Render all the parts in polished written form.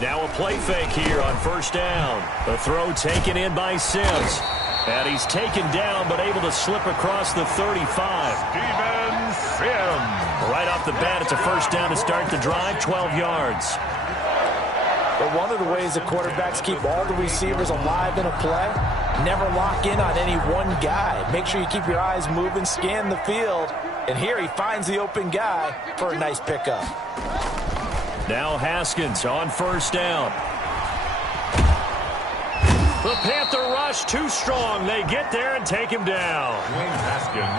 Now a play fake here on first down. The throw taken in by Sims. And he's taken down but able to slip across the 35. Steven Sims. Right off the bat, it's a first down to start the drive, 12 yards. But one of the ways the quarterbacks keep all the receivers alive in a play, never lock in on any one guy. Make sure you keep your eyes moving, scan the field. And here he finds the open guy for a nice pickup. Now Haskins on first down. The Panther rush too strong. They get there and take him down.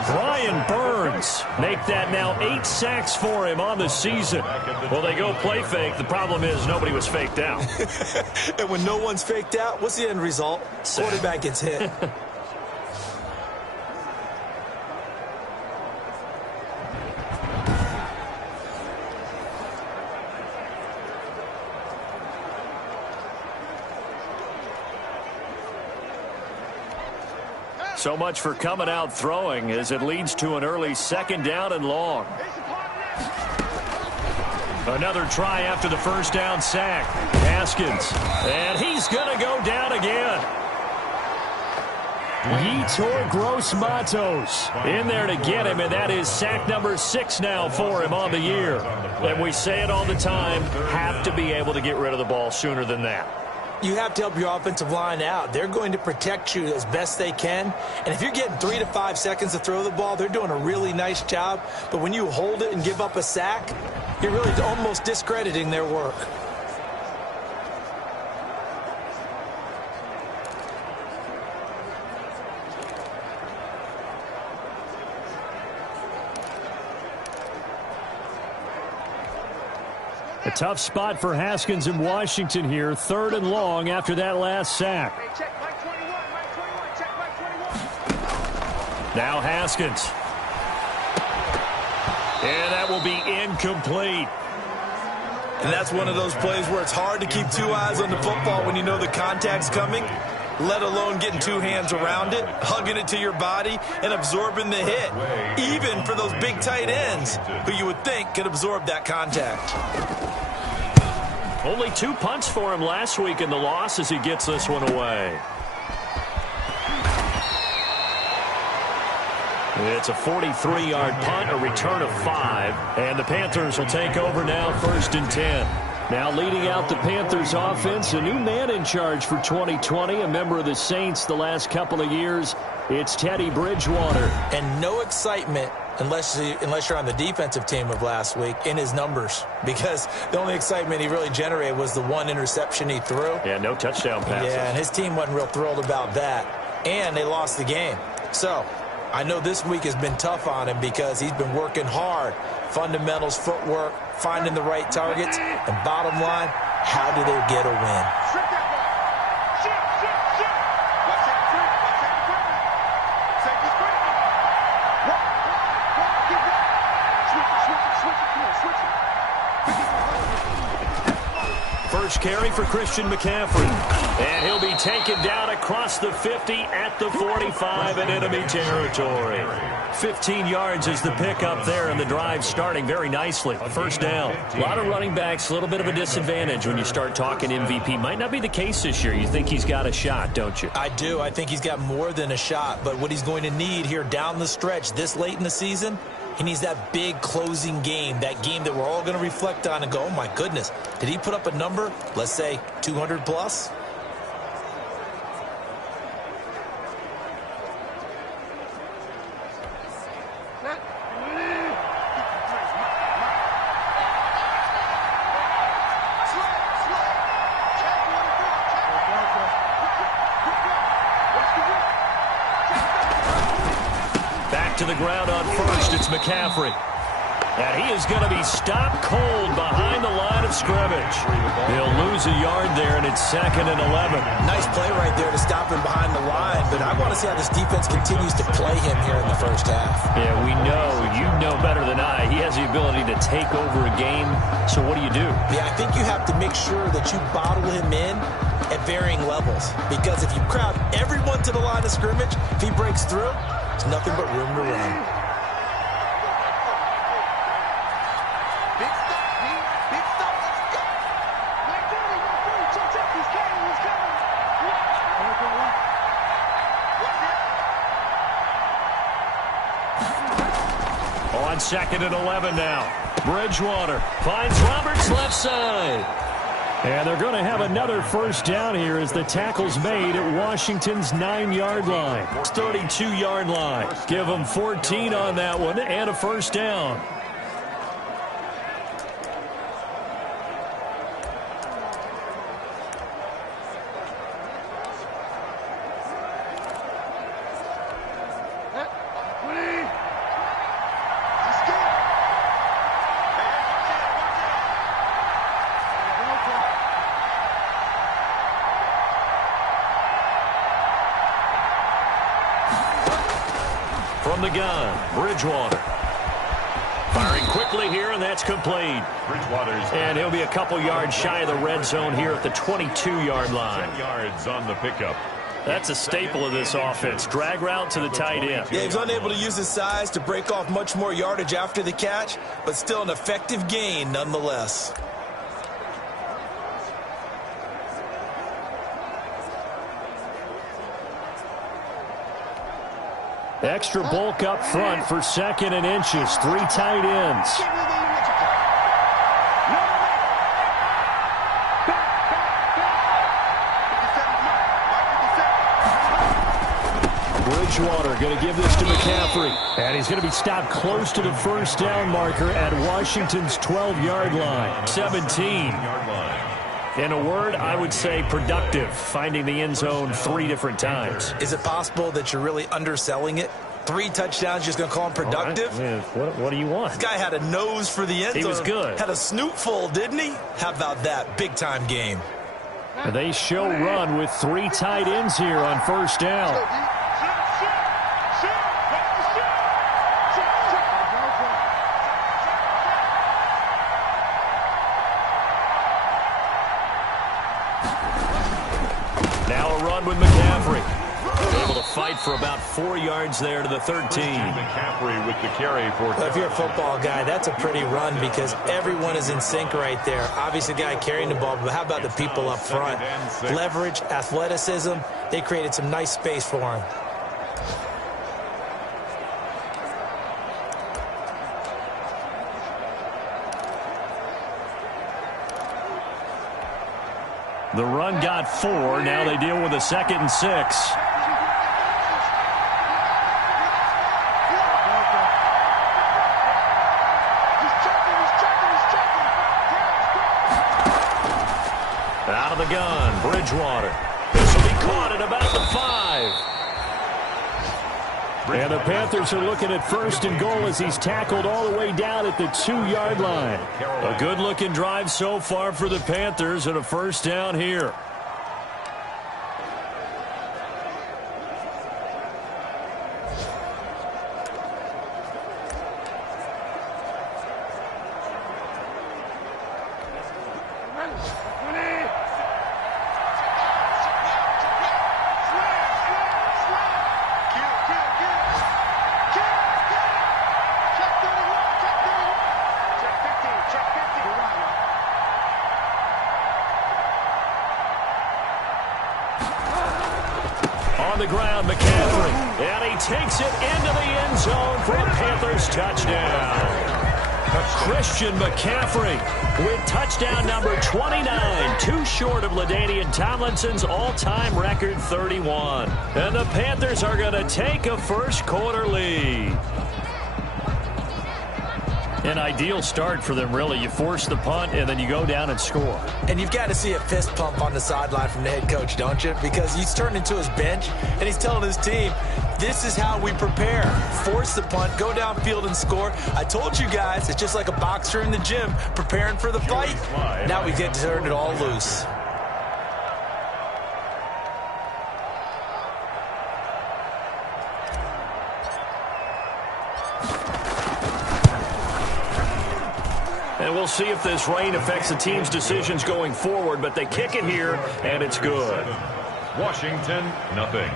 Brian Burns make that now 8 sacks for him on the season. Well, they go play fake. The problem is nobody was faked out. And when no one's faked out, what's the end result? Quarterback gets hit. So much for coming out throwing as it leads to an early second down and long. Another try after the first down sack. Haskins. And he's going to go down again. Yetur Gross-Matos in there to get him, and that is sack number 6 now for him on the year. And we say it all the time, have to be able to get rid of the ball sooner than that. You have to help your offensive line out. They're going to protect you as best they can. And if you're getting 3 to 5 seconds to throw the ball, they're doing a really nice job. But when you hold it and give up a sack, you're really almost discrediting their work. A tough spot for Haskins in Washington here. 3rd and long after that last sack. Now Haskins. And that will be incomplete. And that's one of those plays where it's hard to keep 2 eyes on the football when you know the contact's coming, let alone getting 2 hands around it, hugging it to your body, and absorbing the hit, even for those big tight ends who you would think could absorb that contact. Only 2 punts for him last week in the loss as he gets this one away. It's a 43-yard punt, a return of 5, and the Panthers will take over now 1st and 10. Now leading out the Panthers offense, a new man in charge for 2020, a member of the Saints the last couple of years. It's Teddy Bridgewater. And no excitement unless you're on the defensive team of last week in his numbers, because the only excitement he really generated was the 1 interception he threw. Yeah, no touchdown passes. Yeah, and his team wasn't real thrilled about that. And they lost the game. So I know this week has been tough on him because he's been working hard. Fundamentals, footwork, finding the right targets. And bottom line, how do they get a win? First carry for Christian McCaffrey. And he'll be taken down across the 50 at the 45 in enemy territory. 15 yards is the pickup there, and the drive starting very nicely. First down. A lot of running backs, a little bit of a disadvantage when you start talking MVP. Might not be the case this year. You think he's got a shot, don't you? I do. I think he's got more than a shot. But what he's going to need here down the stretch this late in the season, he needs that big closing game, that game that we're all going to reflect on and go, oh, my goodness, did he put up a number, let's say 200 plus? To the ground on first, it's McCaffrey. And he is going to be stopped cold behind the line of scrimmage. He'll lose a yard there, and it's 2nd and 11. Nice play right there to stop him behind the line, but I want to see how this defense continues to play him here in the first half. Yeah, we know. You know better than I. He has the ability to take over a game, so what do you do? Yeah, I think you have to make sure that you bottle him in at varying levels, because if you crowd everyone to the line of scrimmage, if he breaks through, there's nothing but room to run. On 2nd and 11 now. Bridgewater finds Roberts left side. And they're going to have another first down here as the tackle's made at Washington's 9-yard line. 32-yard line. Give them 14 on that one and a first down. From the gun, Bridgewater. Firing quickly here, and that's complete. And he'll be a couple yards shy of the red zone here at the 22-yard line. 10 yards on the pickup. That's a staple of this offense. Drag route to the tight end. Yeah, he's unable to use his size to break off much more yardage after the catch, but still an effective gain nonetheless. Extra bulk up front for 2nd and inches. 3 tight ends. Bridgewater going to give this to McCaffrey. And he's going to be stopped close to the first down marker at Washington's 12-yard line. 17. In a word, I would say productive, finding the end zone 3 different times. Is it possible that you're really underselling it? 3 touchdowns, just going to call him productive? Right. Yeah, what do you want? This guy had a nose for the end zone. He was good. Had a snootful, didn't he? How about that? Big-time game. They show run with 3 tight ends here on first down. With McCaffrey. Able to fight for about 4 yards there to the 13. McCaffrey with the carry for... Well, if you're a football guy, that's a pretty run because everyone is in sync right there. Obviously, the guy carrying the ball, but how about the people up front? Leverage, athleticism, they created some nice space for him. The run got 4. Now they deal with a 2nd and 6. Out of the gun, Bridgewater. This will be caught at about the 5. And the Panthers are looking at 1st and goal as he's tackled all the way down at the 2-yard line. A good-looking drive so far for the Panthers and a first down here. On the ground, McCaffrey. And he takes it into the end zone for a Panthers touchdown. Christian McCaffrey with touchdown number 29. Too short of LaDainian Tomlinson's all-time record 31. And the Panthers are going to take a first-quarter lead. An ideal start for them, really. You force the punt, and then you go down and score. And you've got to see a fist pump on the sideline from the head coach, don't you? Because he's turned into his bench, and he's telling his team, this is how we prepare. Force the punt, go downfield and score. I told you guys, it's just like a boxer in the gym preparing for the fight. Now we get to turn it all loose. And we'll see if this rain affects the team's decisions going forward, but they kick it here, and it's good. Washington, nothing.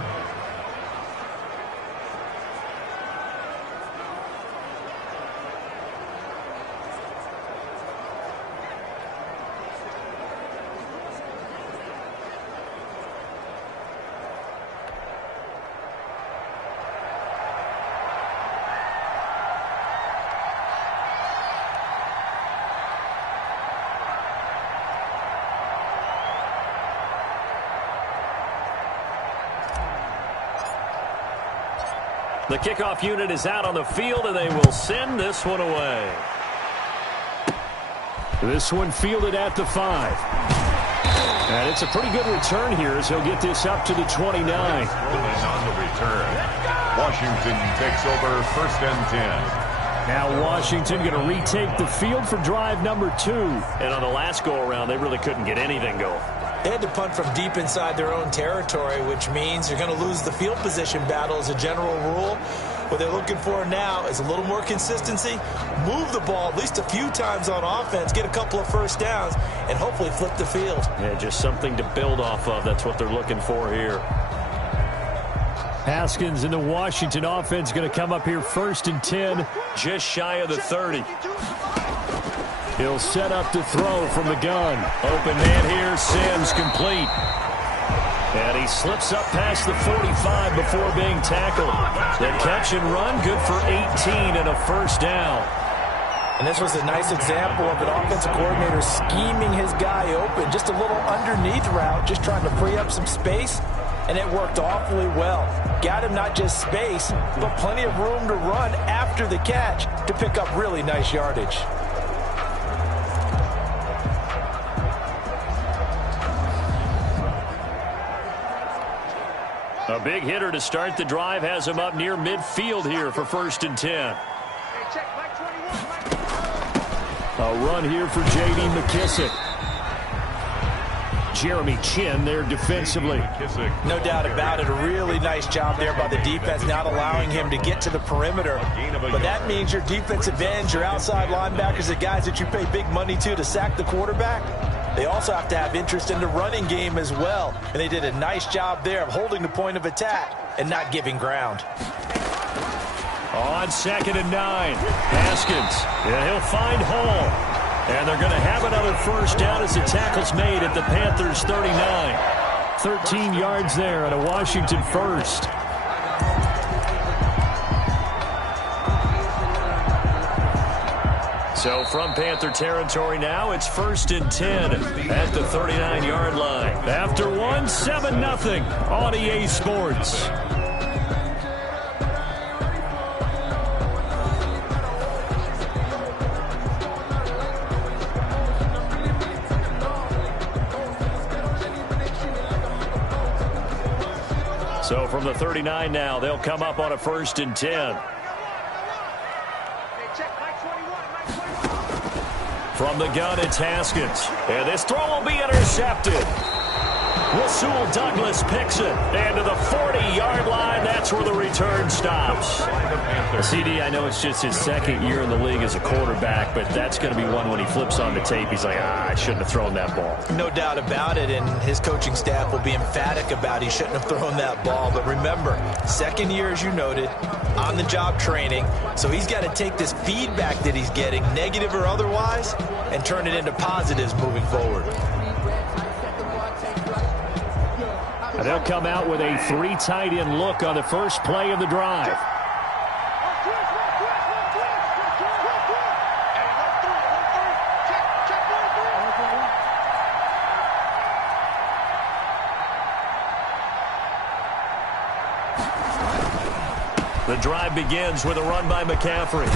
The kickoff unit is out on the field, and they will send this one away. This one fielded at the 5. And it's a pretty good return here as he'll get this up to the 29. And on the return, Washington takes over 1st and 10. Now Washington going to retake the field for drive number 2. And on the last go-around, they really couldn't get anything going. They had to punt from deep inside their own territory, which means you're going to lose the field position battle as a general rule. What they're looking for now is a little more consistency, move the ball at least a few times on offense, get a couple of first downs, and hopefully flip the field. Yeah, just something to build off of. That's what they're looking for here. Haskins in the Washington offense going to come up here 1st and 10, just shy of the 30. He'll set up to throw from the gun. Open man here, Sims complete. And he slips up past the 45 before being tackled. The catch and run, good for 18 and a first down. And this was a nice example of an offensive coordinator scheming his guy open. Just a little underneath route, just trying to free up some space. And it worked awfully well. Got him not just space, but plenty of room to run after the catch to pick up really nice yardage. A big hitter to start the drive has him up near midfield here for 1st and 10. A run here for J.D. McKissick. Jeremy Chin there defensively. No doubt about it. A really nice job there by the defense, not allowing him to get to the perimeter. But that means your defensive ends, your outside linebackers, the guys that you pay big money to sack the quarterback, they also have to have interest in the running game as well. And they did a nice job there of holding the point of attack and not giving ground. On 2nd and 9, Haskins. And he'll find Hall. And they're going to have another first down as the tackle's made at the Panthers' 39. 13 yards there and a Washington first. So from Panther territory now, it's 1st and 10 at the 39-yard line. After one, 7-0 on EA Sports. So from the 39 now, they'll come up on a 1st and 10. From the gun, it's Haskins. And this throw will be intercepted. Rasul Douglas picks it. And to the 40-yard line, that's where the return stops. CD, I know it's just his 2nd year in the league as a quarterback, but that's going to be one when he flips on the tape. He's like, I shouldn't have thrown that ball. No doubt about it, and his coaching staff will be emphatic about he shouldn't have thrown that ball. But remember, 2nd year, as you noted, on-the-job training, so he's got to take this feedback that he's getting, negative or otherwise, and turn it into positives moving forward. And they'll come out with a 3 tight end look on the first play of the drive. The drive begins with a run by McCaffrey.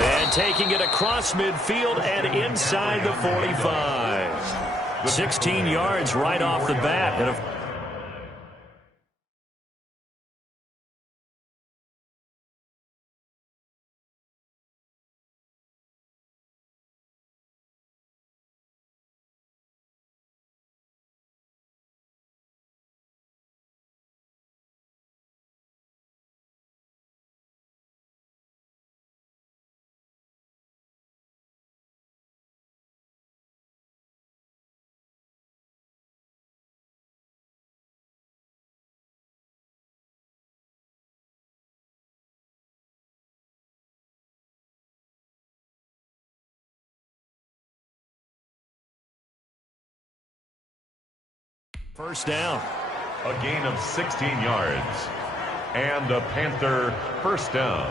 And taking it across midfield and inside the 45. 16 yards right off the bat. And first down. A gain of 16 yards. And a Panther first down.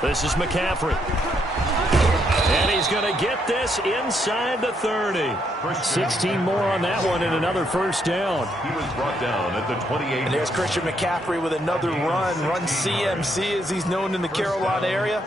This is McCaffrey. And he's going to get this inside the 30. 16 more on that one and another first down. He was brought down at the 28. And there's Christian McCaffrey with another run CMC as he's known in the Carolina area.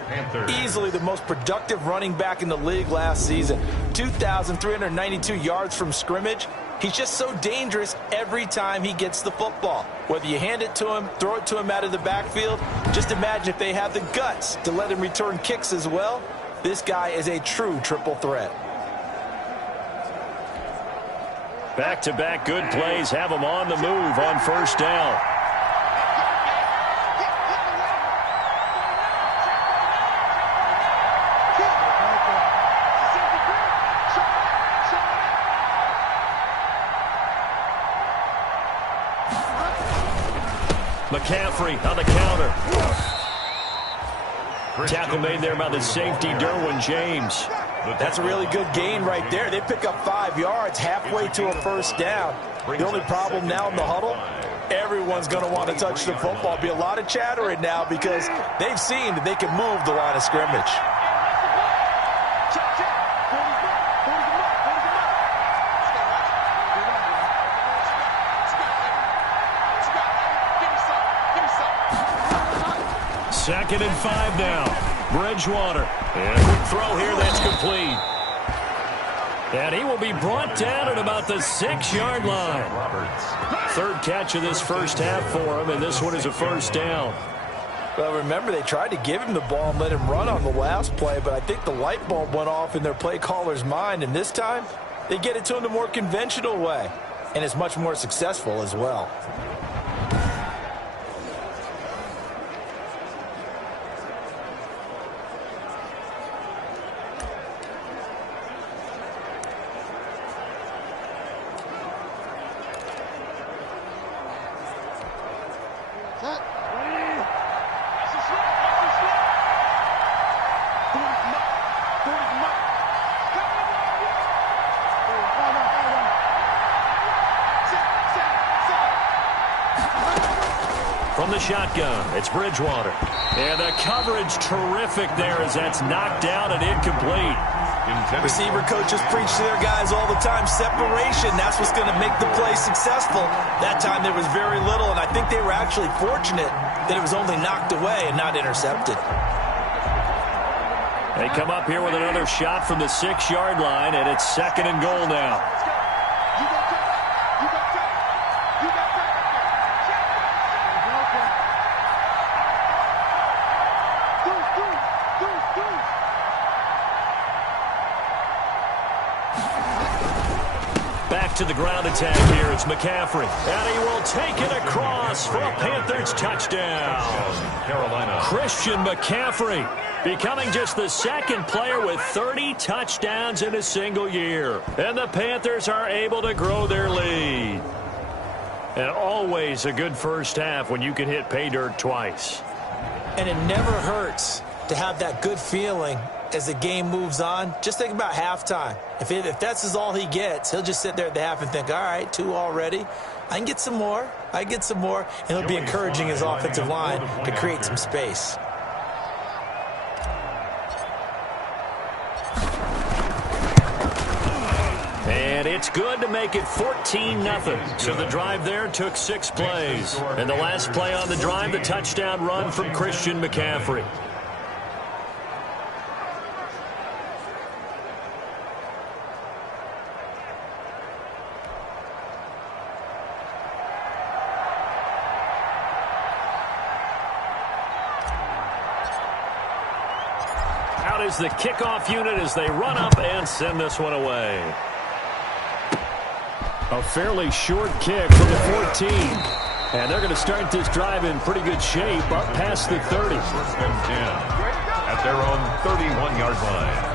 Easily the most productive running back in the league last season. 2,392 yards from scrimmage. He's just so dangerous every time he gets the football. Whether you hand it to him, throw it to him out of the backfield, just imagine if they have the guts to let him return kicks as well. This guy is a true triple threat. Back-to-back good plays have him on the move on first down. McCaffrey on the counter. Tackle made there by the safety, Derwin James. That's a really good gain right there. They pick up 5 yards halfway to a first down. The only problem now in the huddle, everyone's going to want to touch the football. Be a lot of chattering now because they've seen that they can move the line of scrimmage. Second and 5 now. Bridgewater. And a quick throw here that's complete. And he will be brought down at about the 6-yard line. Third catch of this first half for him, and this one is a first down. Well, remember, they tried to give him the ball and let him run on the last play, but I think the light bulb went off in their play caller's mind, and this time they get it to him the more conventional way, and it's much more successful as well. From the shotgun, it's Bridgewater. And the coverage terrific there as that's knocked down and incomplete. Receiver coaches preach to their guys all the time. Separation, that's what's going to make the play successful. That time there was very little, and I think they were actually fortunate that it was only knocked away and not intercepted. They come up here with another shot from the 6-yard line, and it's second and goal now. Back to the ground attack here. It's McCaffrey. And he will take it across for a Panthers touchdown. Carolina. Christian McCaffrey becoming just the second player with 30 touchdowns in a single year. And the Panthers are able to grow their lead. And always a good first half when you can hit pay dirt twice. And it never hurts to have that good feeling as the game moves on. Just think about halftime. If that's all he gets, he'll just sit there at the half and think, all right, 2 already. I can get some more. I get some more. And he'll be encouraging his offensive line to create some space. And it's good to make it 14-0. So the drive there took 6 plays. And the last play on the drive, the touchdown run from Christian McCaffrey. Out is the kickoff unit as they run up and send this one away. A fairly short kick from the 14. And they're going to start this drive in pretty good shape up past the 30. First and 10 at their own 31-yard line.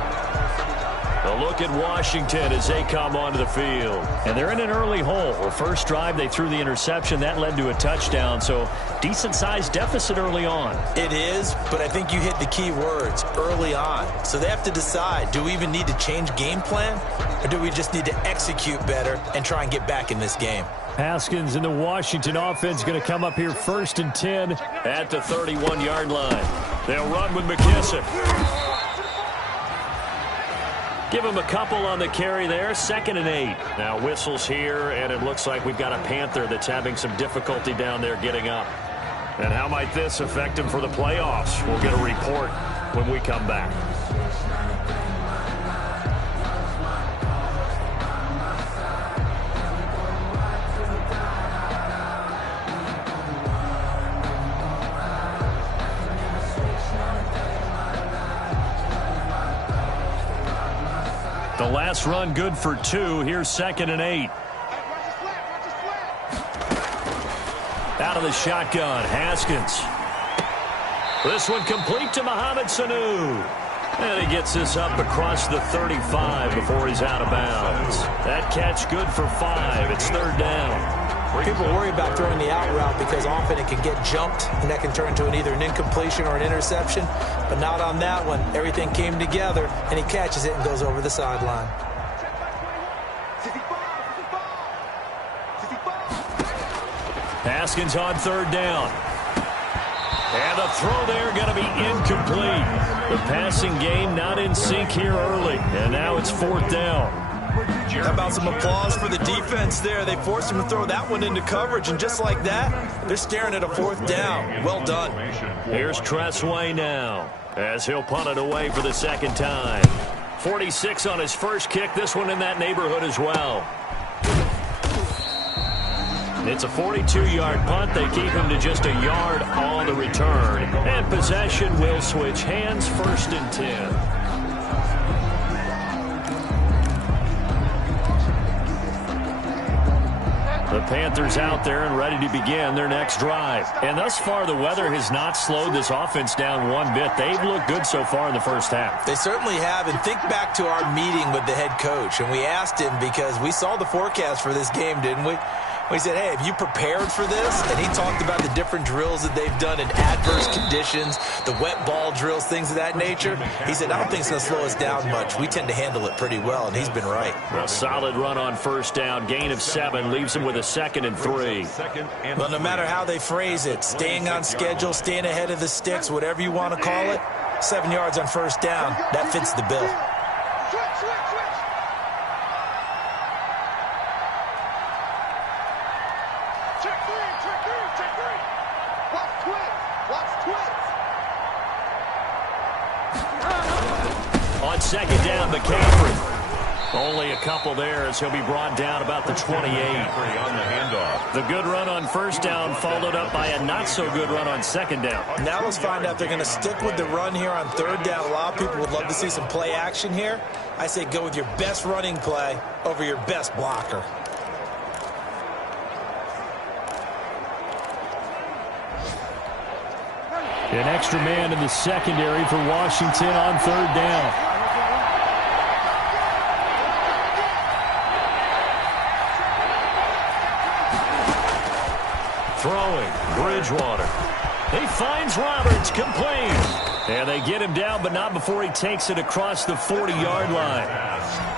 A look at Washington as they come onto the field. And they're in an early hole. The first drive, they threw the interception. That led to a touchdown. So decent-sized deficit early on. It is, but I think you hit the key words, early on. So they have to decide, do we even need to change game plan? Or do we just need to execute better and try and get back in this game? Haskins and the Washington offense going to come up here first and 10 at the 31-yard line. They'll run with McKissick. Give him a couple on the carry there. 2nd and 8. Now whistles here, and it looks like we've got a Panther that's having some difficulty down there getting up. And how might this affect him for the playoffs? We'll get a report when we come back. The last run good for 2. Here's 2nd and 8. Out of the shotgun, Haskins. This one complete to Mohamed Sanu. And he gets this up across the 35 before he's out of bounds. That catch good for 5. It's 3rd down. People worry about throwing the out route because often it can get jumped, and that can turn into either an incompletion or an interception. But not on that one. Everything came together, and he catches it and goes over the sideline. Haskins on 3rd down. And the throw there going to be incomplete. The passing game not in sync here early. And now it's 4th down. How about some applause for the defense there? They forced him to throw that one into coverage, and just like that, they're staring at a 4th down. Well done. Here's Tressway now, as he'll punt it away for the 2nd time. 46 on his first kick, this one in that neighborhood as well. It's a 42-yard punt. They keep him to just a yard on the return. And possession will switch hands, 1st and 10. The Panthers out there and ready to begin their next drive. And thus far, the weather has not slowed this offense down one bit. They've looked good so far in the first half. They certainly have. And think back to our meeting with the head coach. And we asked him because we saw the forecast for this game, didn't we? We said, hey, have you prepared for this? And he talked about the different drills that they've done in adverse conditions, the wet ball drills, things of that nature. He said, I don't think it's going to slow us down much. We tend to handle it pretty well, and he's been right. A solid run on 1st down, gain of 7, leaves him with a 2nd and 3. Well, no matter how they phrase it, staying on schedule, staying ahead of the sticks, whatever you want to call it, 7 yards on 1st down, that fits the bill. On 2nd down, McCaffrey. Only a couple there as he'll be brought down about the 28. On the handoff. The good run on 1st down followed up by a not-so-good run on 2nd down. Now let's find out if they're going to stick with the run here on 3rd down. A lot of people would love to see some play action here. I say go with your best running play over your best blocker. An extra man in the secondary for Washington on 3rd down. Throwing, Bridgewater. He finds Roberts, complete. And they get him down, but not before he takes it across the 40-yard line.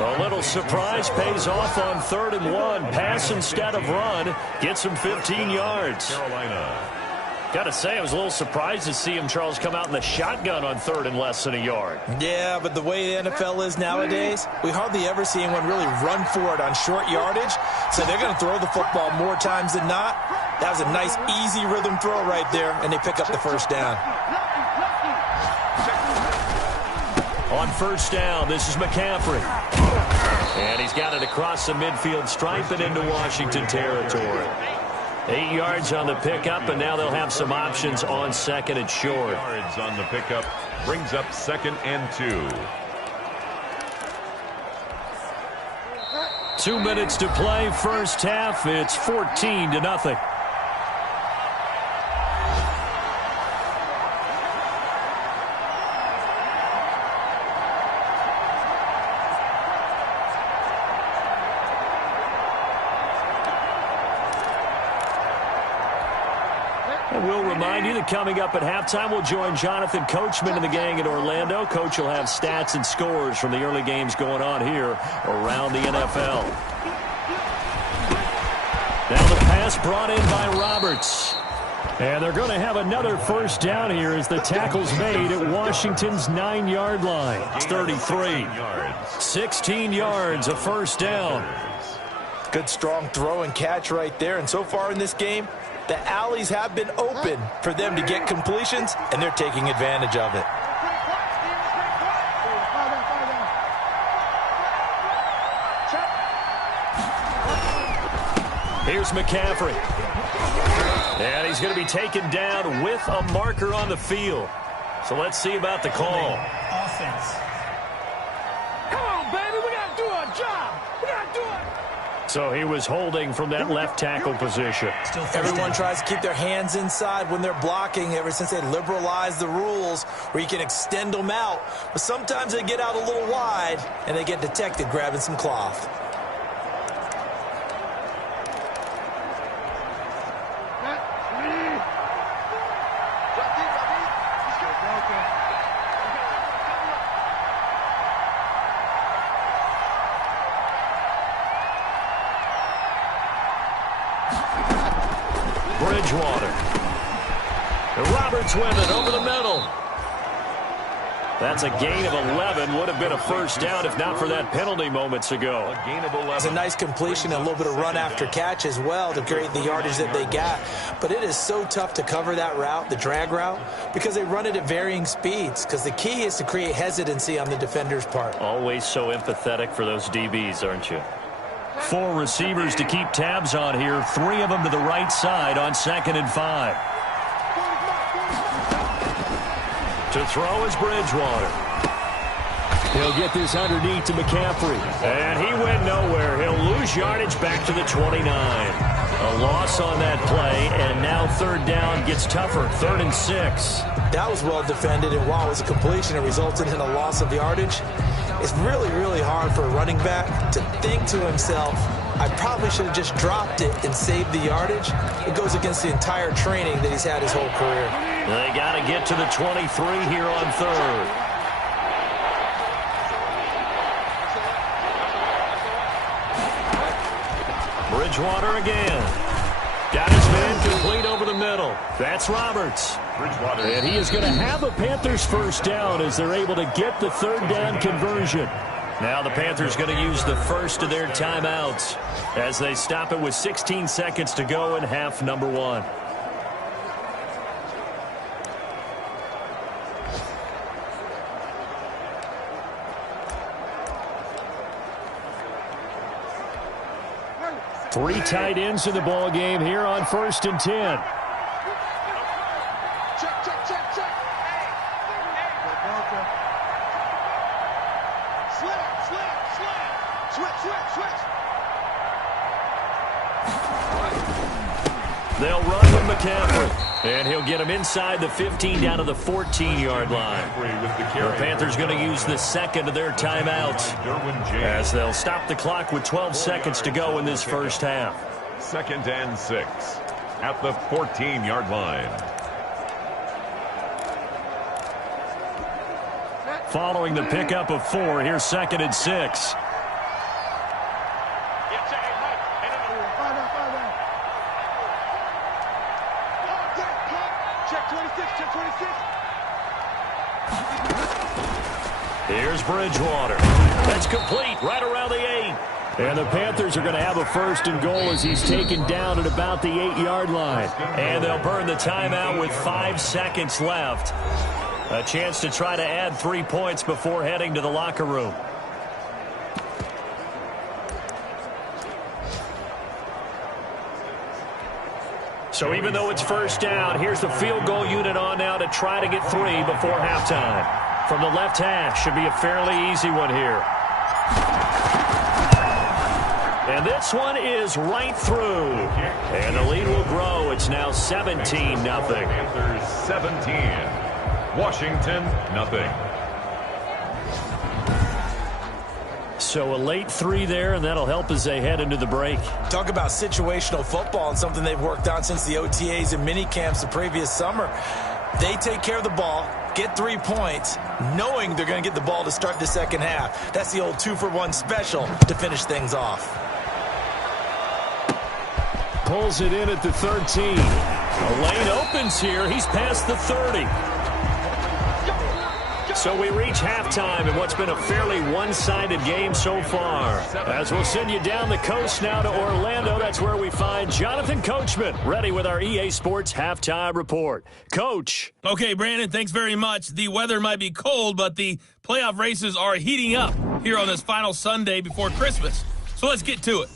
A little surprise pays off on 3rd and 1. Pass instead of run. Gets him 15 yards. Carolina. Got to say, I was a little surprised to see him, Charles, come out in the shotgun on 3rd and less than a yard. Yeah, but the way the NFL is nowadays, we hardly ever see anyone really run for it on short yardage. So they're going to throw the football more times than not. That was a nice, easy rhythm throw right there, and they pick up the 1st down. On 1st down, this is McCaffrey. And he's got it across the midfield stripe and into Washington territory. 8 yards on the pickup, and now they'll have some options on 2nd and short. Yards on the pickup brings up 2nd and 2. 2 minutes to play, first half. It's 14-0. And we'll remind you that coming up at halftime, we'll join Jonathan Coachman and the gang in Orlando. Coach will have stats and scores from the early games going on here around the NFL. Now the pass brought in by Roberts. And they're going to have another first down here as the tackle's made at Washington's 9-yard line. It's 33. 16 yards, a first down. Good strong throw and catch right there. And so far in this game, the alleys have been open for them to get completions, and they're taking advantage of it. Here's McCaffrey. And he's going to be taken down with a marker on the field. So let's see about the call. Offense. Come on, baby. We got to do our job. We got to do it. So he was holding from that left tackle position. Everyone tries to keep their hands inside when they're blocking ever since they liberalized the rules where you can extend them out. But sometimes they get out a little wide and they get detected grabbing some cloth. Bridgewater. And Roberts with it over the middle. That's a gain of 11. Would have been a first down if not for that penalty moments ago. A gain of 11. It's a nice completion and a little bit of run after catch as well to create the yardage that they got. But it is so tough to cover that route, the drag route, because they run it at varying speeds. Because the key is to create hesitancy on the defender's part. Always so empathetic for those DBs, aren't you? 4 receivers to keep tabs on here. 3 of them to the right side on 2nd and 5. To throw is Bridgewater. He'll get this underneath to McCaffrey. And he went nowhere. He'll lose yardage back to the 29. A loss on that play, and now 3rd down gets tougher. 3rd and 6. That was well defended, and while it was a completion, it resulted in a loss of yardage. It's really, really hard for a running back to think to himself, I probably should have just dropped it and saved the yardage. It goes against the entire training that he's had his whole career. They got to get to the 23 here on 3rd. Bridgewater again. Got his man complete over the middle. That's Roberts. And he is going to have a Panthers first down as they're able to get the 3rd down conversion. Now the Panthers going to use the first of their timeouts as they stop it with 16 seconds to go in half number 1. Three tight ends in the ball game here on 1st and 10. Check, check, check, check. Switch. They'll run with McCaffrey. And he'll get him inside the 15 down to the 14-yard line. The Panthers going to use the 2nd of their timeouts as they'll stop the clock with 12 seconds to go in this first half. 2nd and 6 at the 14-yard line. Following the pickup of 4, here's 2nd and 6. Here's Bridgewater. That's complete right around the 8. And the Panthers are going to have a 1st and goal as he's taken down at about the 8-yard line. And they'll burn the timeout with 5 seconds left. A chance to try to add 3 points before heading to the locker room. So even though it's first down, here's the field goal unit on now to try to get 3 before halftime. From the left hash, should be a fairly easy one here. And this one is right through. And the lead will grow. It's now 17-0. Panthers 17. Washington, nothing. So a late 3 there, and that'll help as they head into the break. Talk about situational football and something they've worked on since the OTAs and mini camps the previous summer. They take care of the ball, get 3 points, knowing they're going to get the ball to start the second half. That's the old 2-for-1 special to finish things off. Pulls it in at the 13. The lane opens here. He's past the 30. So we reach halftime in what's been a fairly one-sided game so far. As we'll send you down the coast now to Orlando, that's where we find Jonathan Coachman, ready with our EA Sports Halftime Report. Coach. Okay, Brandon, thanks very much. The weather might be cold, but the playoff races are heating up here on this final Sunday before Christmas. So let's get to it.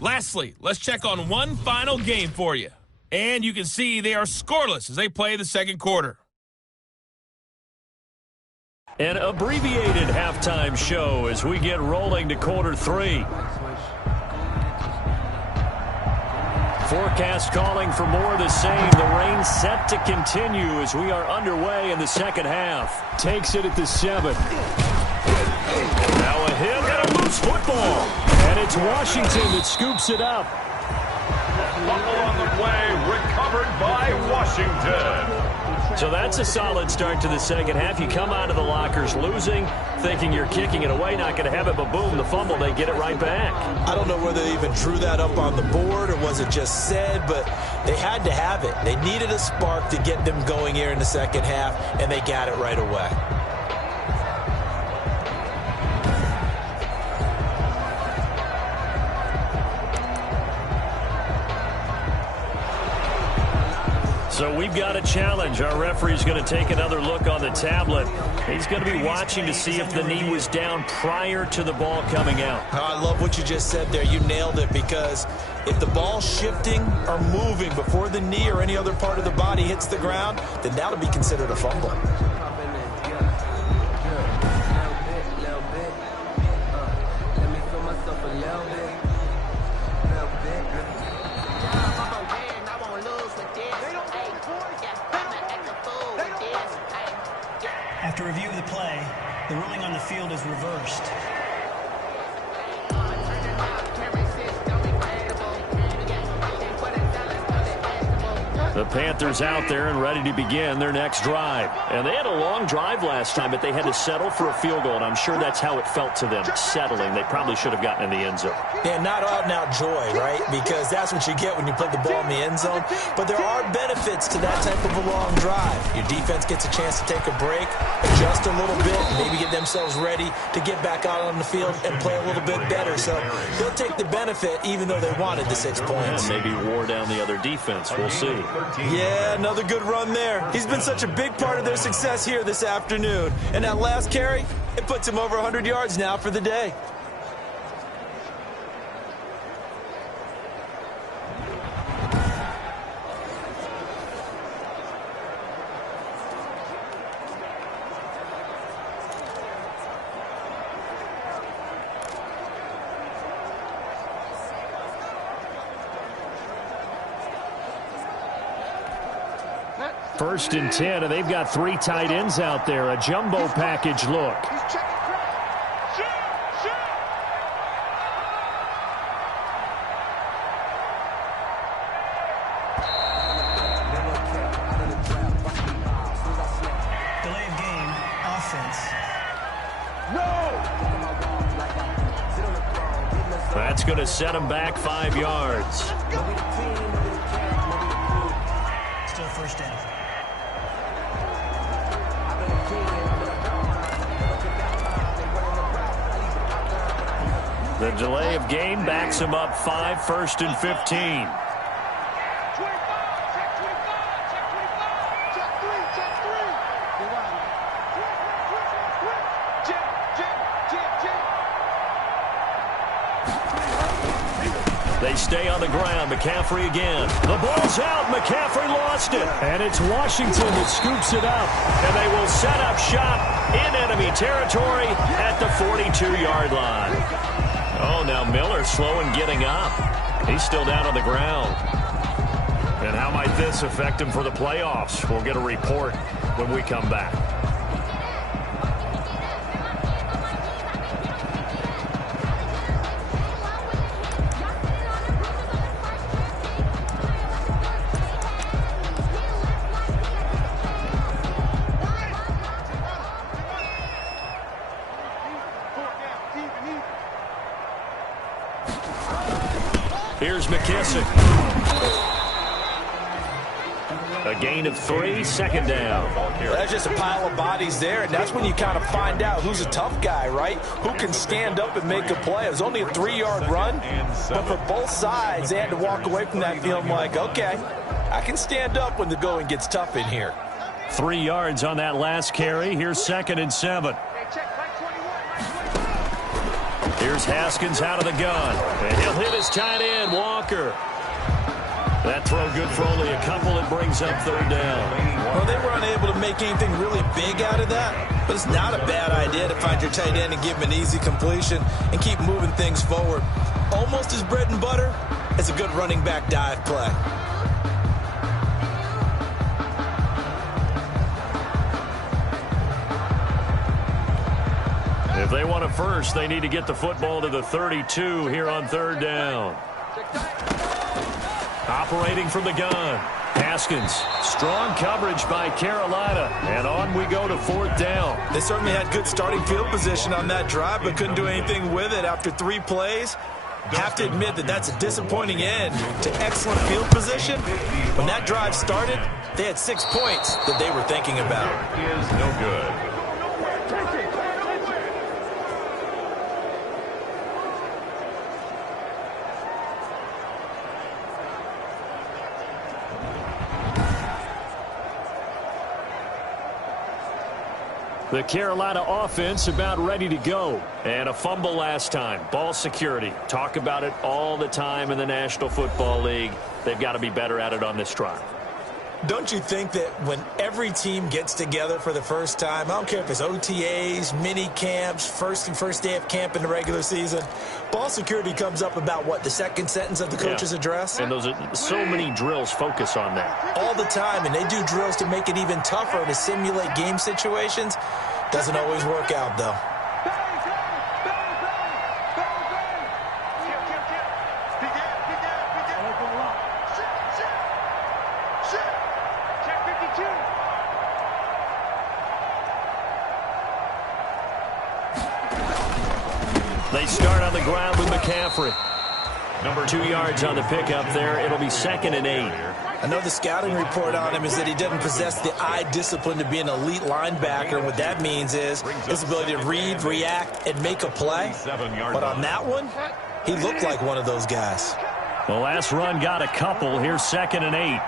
Lastly, let's check on one final game for you. And you can see they are scoreless as they play the second quarter. An abbreviated halftime show as we get rolling to quarter 3. Forecast calling for more of the same. The rain set to continue as we are underway in the second half. Takes it at the 7. Now a hit and a loose football. And it's Washington that scoops it up. Fumble on the play, recovered by Washington. So that's a solid start to the second half. You come out of the lockers losing, thinking you're kicking it away, not going to have it, but boom, the fumble, they get it right back. I don't know whether they even drew that up on the board or was it just said, but they had to have it. They needed a spark to get them going here in the second half, and they got it right away. So we've got a challenge. Our referee's going to take another look on the tablet. He's going to be watching to see if the knee was down prior to the ball coming out. I love what you just said there. You nailed it, because if the ball's shifting or moving before the knee or any other part of the body hits the ground, then that'll be considered a fumble. After review of the play, the ruling on the field is reversed. The Panthers out there and ready to begin their next drive. And they had a long drive last time, but they had to settle for a field goal, and I'm sure that's how it felt to them, settling. They probably should have gotten in the end zone. Yeah, not out-and-out joy, right? Because that's what you get when you put the ball in the end zone. But there are benefits to that type of a long drive. Your defense gets a chance to take a break, adjust a little bit, maybe get themselves ready to get back out on the field and play a little bit better. So they'll take the benefit even though they wanted the 6 points. And maybe wore down the other defense. We'll see. Yeah, another good run there. He's been such a big part of their success here this afternoon. And that last carry, it puts him over 100 yards now for the day. First and 10, and they've got 3 tight ends out there. A jumbo package look. Delay of game, offense. That's going to set him back 5 yards. Still first down. The delay of game backs him up 5, 1st and 15. They stay on the ground. McCaffrey again. The ball's out. McCaffrey lost it. And it's Washington that scoops it up. And they will set up shop in enemy territory at the 42-yard line. Oh, now Miller slow in getting up. He's still down on the ground. And how might this affect him for the playoffs? We'll get a report when we come back. Here's McKissick. A gain of 3, second down. That's just a pile of bodies there, and that's when you kind of find out who's a tough guy, right? Who can stand up and make a play. It was only a 3-yard run, but for both sides, they had to walk away from that feeling like, okay, I can stand up when the going gets tough in here. 3 yards on that last carry. Here's 2nd and 7. Here's Haskins out of the gun, and he'll hit his tight end, Walker. That throw good for only a couple. It brings up 3rd down. Well, they were unable to make anything really big out of that, but it's not a bad idea to find your tight end and give him an easy completion and keep moving things forward. Almost as bread and butter as a good running back dive play. If they want a first, they need to get the football to the 32 here on 3rd down. Operating from the gun, Haskins. Strong coverage by Carolina, and on we go to 4th down. They certainly had good starting field position on that drive, but couldn't do anything with it after 3 plays. Have to admit that that's a disappointing end to excellent field position. When that drive started, they had 6 points that they were thinking about. Is no good. The Carolina offense about ready to go. And a fumble last time. Ball security. Talk about it all the time in the National Football League. They've got to be better at it on this drive. Don't you think that when every team gets together for the first time, I don't care if it's OTAs, mini camps, first day of camp in the regular season, ball security comes up about, what, the second sentence of the coach's address? And those are so many drills focus on that. All the time, and they do drills to make it even tougher to simulate game situations. Doesn't always work out, though. They start on the ground with McCaffrey. 2 yards on the pickup there. It'll be 2nd and 8. I know the scouting report on him is that he doesn't possess the eye discipline to be an elite linebacker. And what that means is his ability to read, react, and make a play. But on that one, he looked like one of those guys. The last run got a couple. Here's 2nd and 8.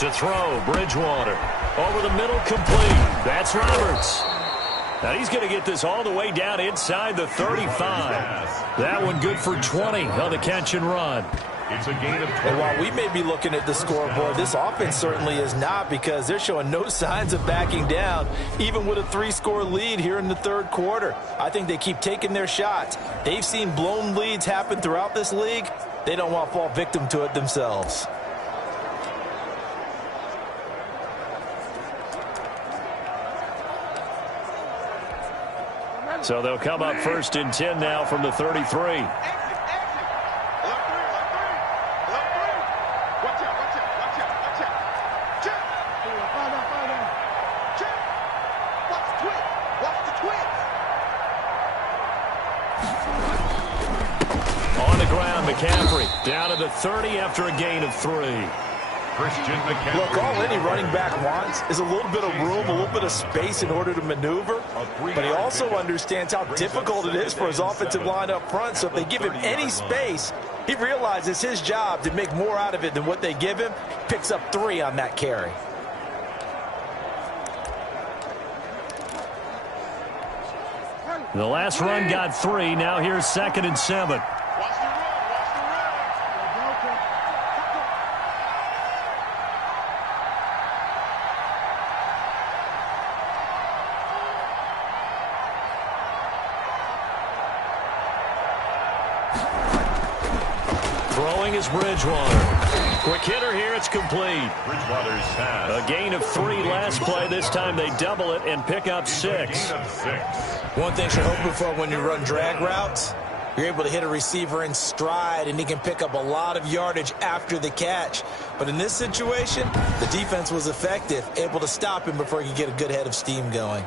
To throw, Bridgewater. Over the middle, complete. That's Roberts. Now he's going to get this all the way down inside the 35. That one good for 20 on the catch and run. It's a gain of 20. And while we may be looking at the scoreboard, this offense certainly is not, because they're showing no signs of backing down, even with a 3-score lead here in the 3rd quarter. I think they keep taking their shots. They've seen blown leads happen throughout this league. They don't want to fall victim to it themselves. So they'll come up 1st and 10 now from the 33. On the ground, McCaffrey down to the 30 after a gain of 3. Look, all any running back wants is a little bit of room, a little bit of space in order to maneuver. But he also understands how difficult it is for his offensive line up front. So if they give him any space, he realizes his job to make more out of it than what they give him. Picks up 3 on that carry. The last run got 3. Now here's 2nd and 7. Throwing is Bridgewater. Quick hitter here, it's complete. Bridgewater's pass. A gain of 3 last play. This time they double it and pick up 6. Gain of 6. One thing you're hoping for when you run drag routes, You're able to hit a receiver in stride, and he can pick up a lot of yardage after the catch. But in this situation, the defense was effective, able to stop him before he could get a good head of steam going.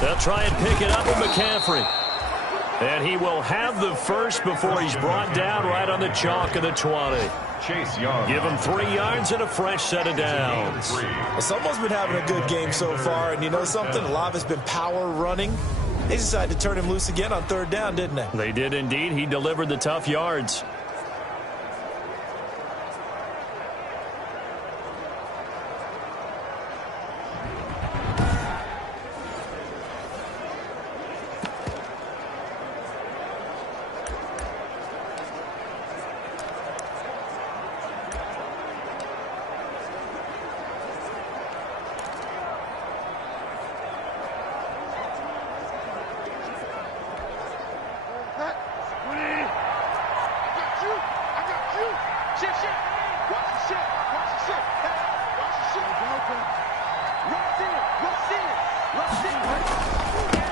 They'll try and pick it up with McCaffrey. And he will have the first before he's brought down right on the chalk of the 20. Chase Young. Give him 3 yards and a fresh set of downs. Well, someone's been having a good game so far, and you know something? A lot of it's been power running. They decided to turn him loose again on 3rd down, didn't they? They did indeed. He delivered the tough yards.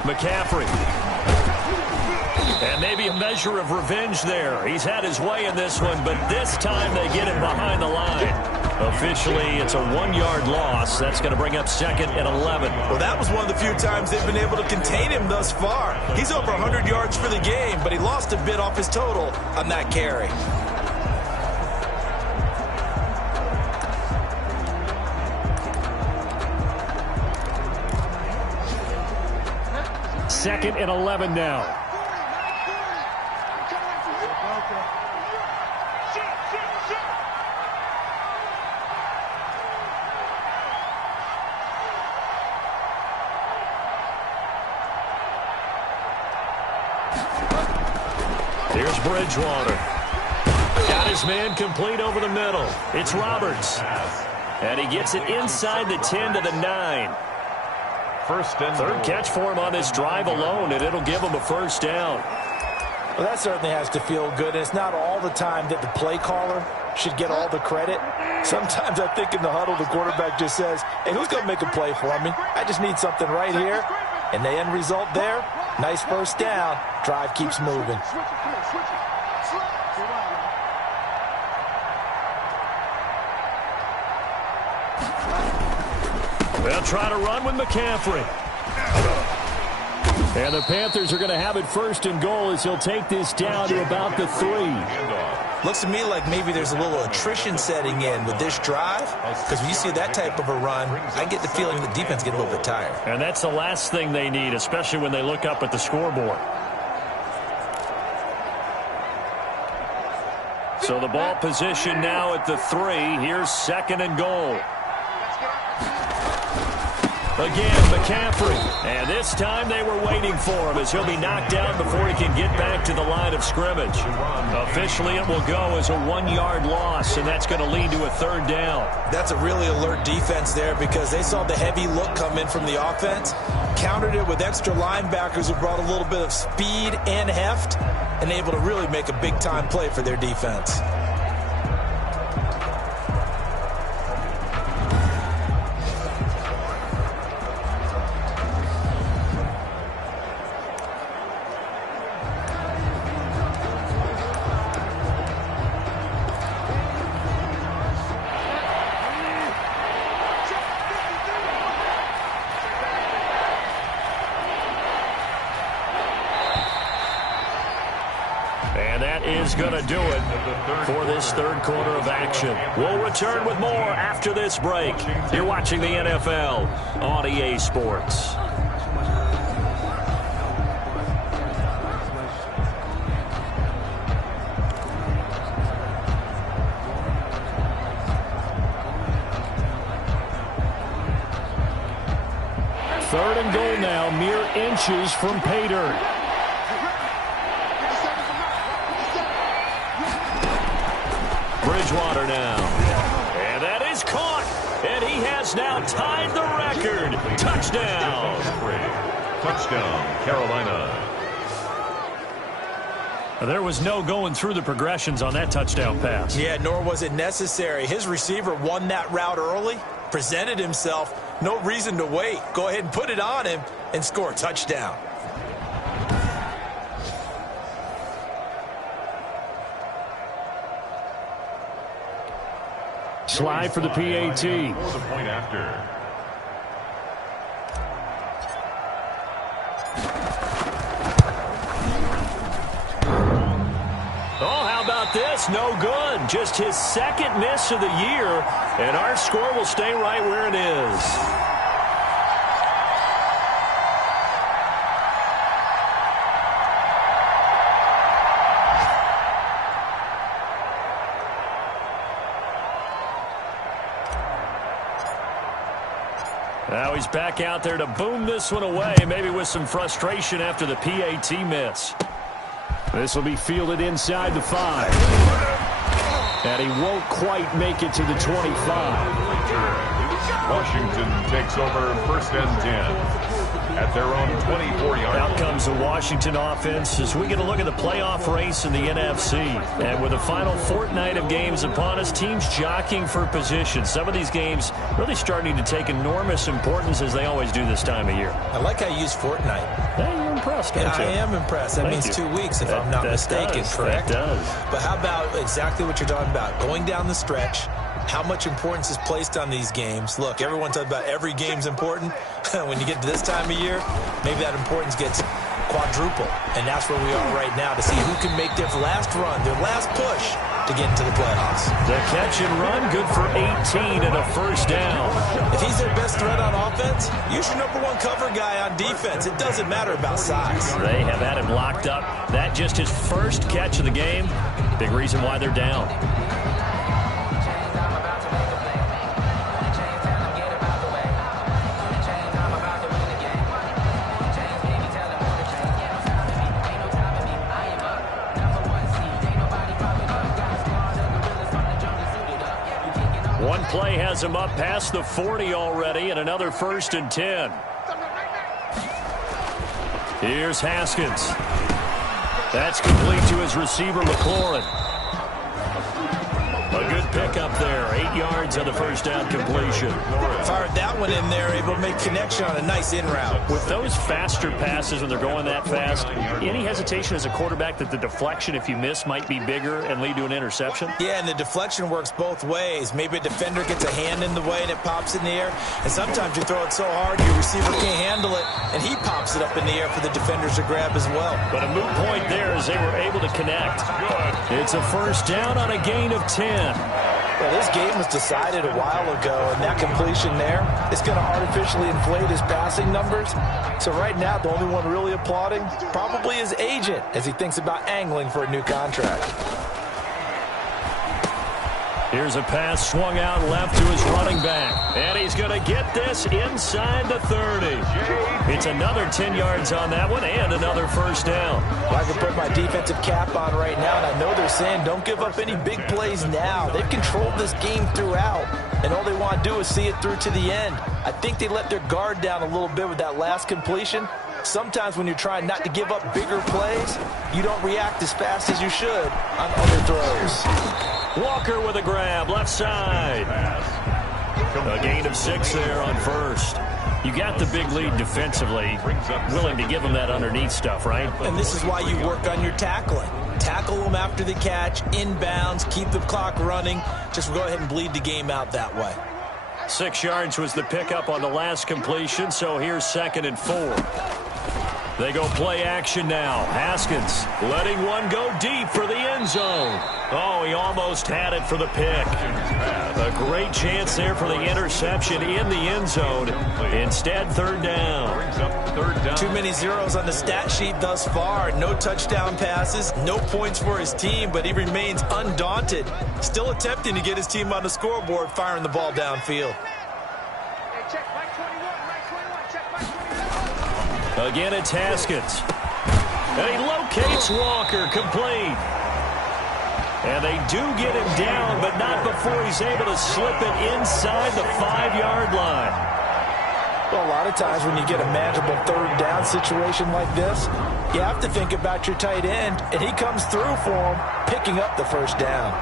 McCaffrey. And maybe a measure of revenge there. He's had his way in this one, but this time they get him behind the line. Officially, it's a 1-yard loss. That's going to bring up 2nd and 11. Well, that was one of the few times they've been able to contain him thus far. He's over 100 yards for the game, but he lost a bit off his total on that carry. Second and 11 now. Here's Bridgewater. Got his man complete over the middle. It's Roberts. And he gets it inside the 10 to the 9. First and 3rd catch for him on this drive alone, and it'll give him a first down. Well, that certainly has to feel good. It's not all the time that the play caller should get all the credit. Sometimes I think in the huddle, the quarterback just says, hey, who's going to make a play for me? I just need something right here. And the end result there, nice first down. Drive keeps moving. They'll try to run with McCaffrey. And the Panthers are going to have it 1st and goal as he'll take this down to about the 3. Looks to me like maybe there's a little attrition setting in with this drive, because when you see that type of a run, I get the feeling the defense get a little bit tired. And that's the last thing they need, especially when they look up at the scoreboard. So the ball position now at the 3. Here's 2nd and goal. Again, McCaffrey. And this time they were waiting for him as he'll be knocked down before he can get back to the line of scrimmage. Officially, it will go as a 1-yard loss, and that's going to lead to a 3rd down. That's a really alert defense there because they saw the heavy look come in from the offense, countered it with extra linebackers who brought a little bit of speed and heft, and able to really make a big-time play for their defense. And that is going to do it for this 3rd quarter of action. We'll return with more after this break. You're watching the NFL on EA Sports. Third and goal now, mere inches from pay dirt. Bridgewater now. And that is caught. And he has now tied the record. Touchdown. Touchdown, Carolina. There was no going through the progressions on that touchdown pass. Yeah, nor was it necessary. His receiver won that route early, presented himself. No reason to wait. Go ahead and put it on him and score a touchdown. Slide for the PAT. For the point after. Oh, how about this? No good. Just his second miss of the year, and our score will stay right where it is. Now he's back out there to boom this one away, maybe with some frustration after the PAT miss. This will be fielded inside the 5. And he won't quite make it to the 25. Washington takes over 1st and 10 at their own 24-yard line. Out comes the Washington offense as we get a look at the playoff race in the NFC. And with the final fortnight of games upon us, teams jockeying for position. Some of these games really starting to take enormous importance as they always do this time of year. I like how you use fortnight. Yeah, you're impressed, don't you? I am impressed. That means 2 weeks, if I'm not mistaken, correct? That does. But how about exactly what you're talking about? Going down the stretch, how much importance is placed on these games? Look, everyone talks about every game's important. When you get to this time of year, maybe that importance gets quadruple. And that's where we are right now to see who can make their last run, their last push to get into the playoffs. The catch and run, good for 18 and a 1st down. If he's their best threat on offense, use your #1 cover guy on defense. It doesn't matter about size. They have had him locked up. That just his first catch of the game. Big reason why they're down. One play has him up past the 40 already, and another 1st and 10. Here's Haskins. That's complete to his receiver, McLaurin. A good pickup there. 8 yards on the 1st down completion. Fired that one in there, able to make connection on a nice in route. With those faster passes when they're going that fast, any hesitation as a quarterback that the deflection, if you miss, might be bigger and lead to an interception? Yeah, and the deflection works both ways. Maybe a defender gets a hand in the way and it pops in the air. And sometimes you throw it so hard your receiver can't handle it, and he pops it up in the air for the defenders to grab as well. But a moot point there as they were able to connect. It's a 1st down on a gain of 10. Well, this game was decided a while ago, and that completion there is going to artificially inflate his passing numbers. So right now, the only one really applauding probably his agent as he thinks about angling for a new contract. Here's a pass swung out left to his running back. And he's going to get this inside the 30. It's another 10 yards on that one and another 1st down. Well, I can put my defensive cap on right now, and I know they're saying don't give up any big plays now. They've controlled this game throughout, and all they want to do is see it through to the end. I think they let their guard down a little bit with that last completion. Sometimes when you're trying not to give up bigger plays, you don't react as fast as you should on other throws. Walker with a grab, left side. A gain of 6 there on 1st. You got the big lead defensively, willing to give them that underneath stuff, right? And this is why you work on your tackling. Tackle them after the catch, inbounds, keep the clock running. Just go ahead and bleed the game out that way. 6 yards was the pickup on the last completion, so here's 2nd and 4. They go play action now. Haskins letting one go deep for the end zone. Oh, he almost had it for the pick. A great chance there for the interception in the end zone. Instead, 3rd down. Too many zeros on the stat sheet thus far. No touchdown passes, no points for his team, but he remains undaunted. Still attempting to get his team on the scoreboard, firing the ball downfield. Again, it's Haskins. And he locates Walker, complete. And they do get him down, but not before he's able to slip it inside the 5-yard line. Well, a lot of times when you get a manageable third down situation like this, you have to think about your tight end, and he comes through for him, picking up the first down.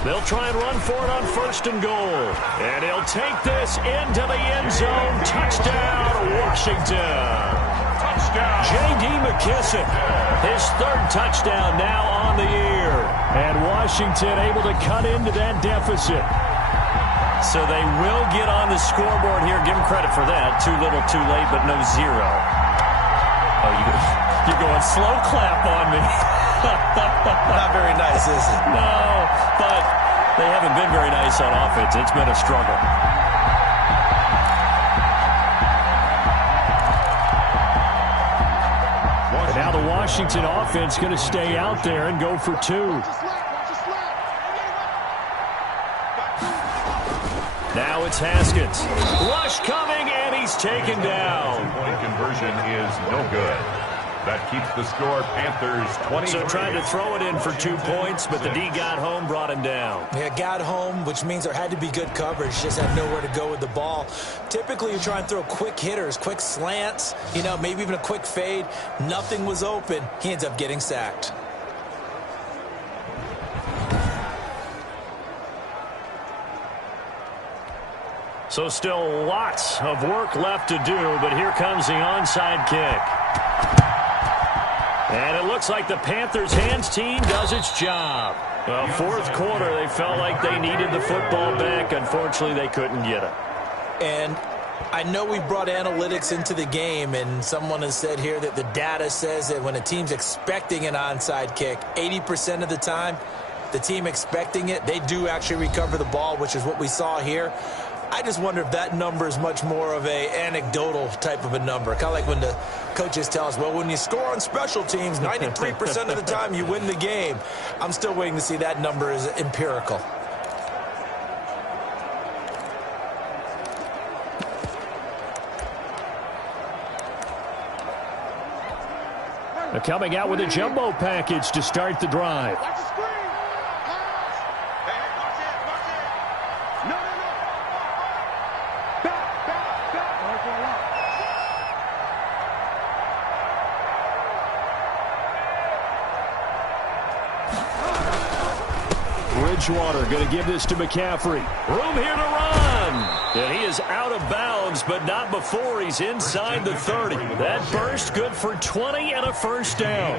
They'll try and run for it on 1st and goal. And he'll take this into the end zone. Touchdown, Washington. Touchdown. J.D. McKissick, his 3rd touchdown now on the year. And Washington able to cut into that deficit. So they will get on the scoreboard here. Give them credit for that. Too little, too late, but no 0. Oh, you're going slow clap on me. Not very nice, is it? No, but they haven't been very nice on offense. It's been a struggle. And now the Washington offense going to stay out there and go for 2. Now it's Haskins. Rush coming, and he's taken down. Two-point conversion is no good. That keeps the score Panthers 20. So trying to throw it in for 2 points, but the D got home, brought him down. Yeah, got home, which means there had to be good coverage. Just had nowhere to go with the ball. Typically, you try and throw quick hitters, quick slants, maybe even a quick fade. Nothing was open. He ends up getting sacked. So still lots of work left to do, but here comes the onside kick. And it looks like the Panthers' hands team does its job. Well, 4th quarter, they felt like they needed the football back. Unfortunately, they couldn't get it. And I know we brought analytics into the game, and someone has said here that the data says that when a team's expecting an onside kick, 80% of the time, the team expecting it, they do actually recover the ball, which is what we saw here. I just wonder if that number is much more of a anecdotal type of a number. Kind of like when the coaches tell us, well, when you score on special teams, 93% of the time you win the game. I'm still waiting to see that number is empirical. They're coming out with a jumbo package to start the drive. Bridgewater going to give this to McCaffrey. Room here to run. And he is out of bounds, but not before he's inside the 30. That burst good for 20 and a first down.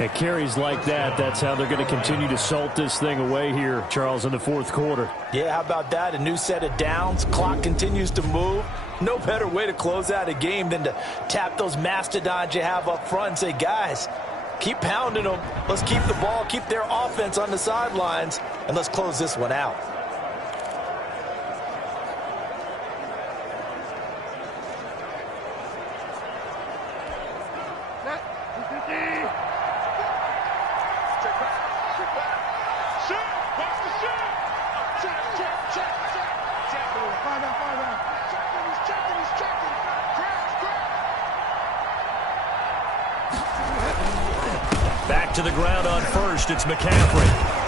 And carries like that, that's how they're going to continue to salt this thing away here, Charles, in the 4th quarter. Yeah, how about that? A new set of downs. Clock continues to move. No better way to close out a game than to tap those mastodons you have up front and say, guys, keep pounding them. Let's keep the ball, keep their offense on the sidelines, and let's close this one out. Back to the ground on 1st, it's McCaffrey.